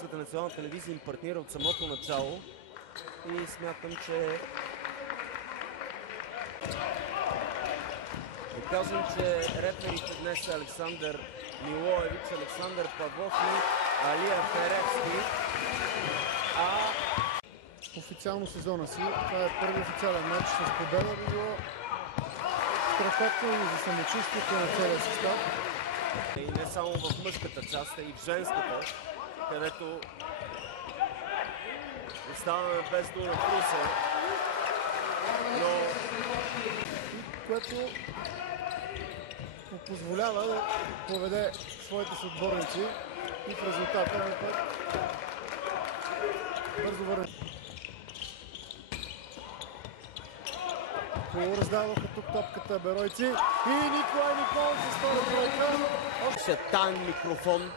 Българската национална телевизия им партнира от самото начало и смятам, че да кажем, че реферите днес са Александър Милоевич, Александър Павлов и Алия Феревски. Официално сезона си. Това е първи официален матч с победа. Би било страхотно и за самочувствието на целия състав. И не само в мъжката част, а и в женската, където оставаме без Дуна Крусев. Но което му позволява да поведе своите съотборници и в резултата на бързо върне. Раздаваха тук топката беройци и Николай Николов с втора тройка. шатан микрофон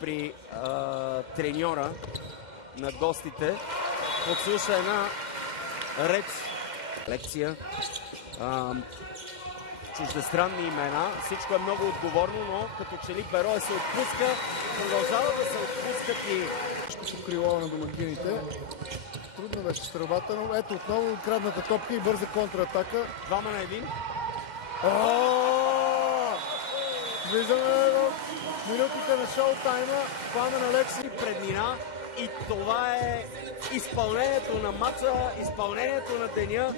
при треньора на гостите. Подслуша една реч, лекция, чуждестранни имена. Всичко е много отговорно, но като че ли Берое се отпуска, продължава да се отпускат и... По крило на домакините. Трудно беше сработено. Ето отново крадната топка и бърза контратака. 2-1. Влизаме в минутите на шоу-тайма. Пламен Алекси. Преднина и това е изпълнението на матча, изпълнението на деня.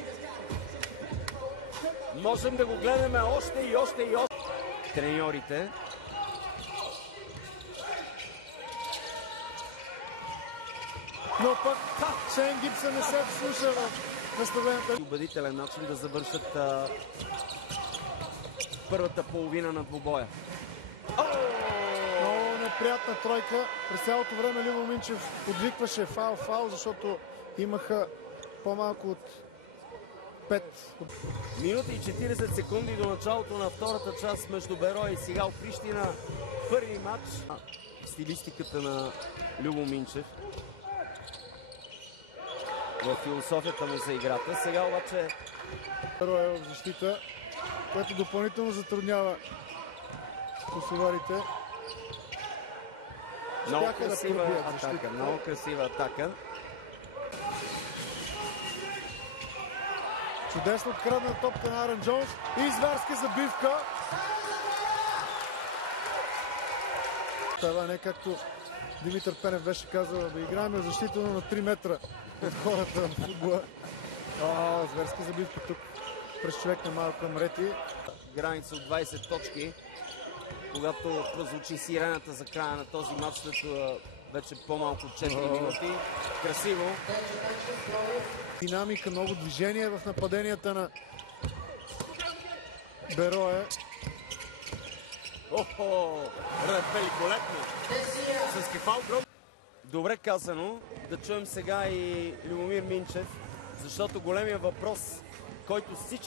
Можем да го гледаме още и още и още. Треньорите. Но пък Шейн Гибсън не се вслуша в наставленията. Убедителен начин да завършат първата половина на двубоя. Много неприятна тройка. През цялото време Любо Минчев подвикваше фаул, защото имаха по-малко от 5. Минута и 40 секунди до началото на втората част между Берое и Сигал Прищина. Първи матч. Стилистиката на Любо Минчев в философията му за играта. Сега обаче Берое в защита, което допълнително затруднява косоварите. много красива атака. Много красива атака. Чудесно открадна топка на Арън Джонс и зверска забивка. Това не както Димитър Пенев беше казал, да играем защитено на 3 метра от хората в футбола. Зверска забивка тук през човек на Малком Рети. Граница от 20 точки. Когато прозвучи сирената за края на този матч, след вече по-малко 4 минути. Красиво. Динамика, много движение в нападенията на Берое. Великолепно! С каква огромна... Добре казано. Да чуем сега и Любомир Минчев, защото големия въпрос, който всички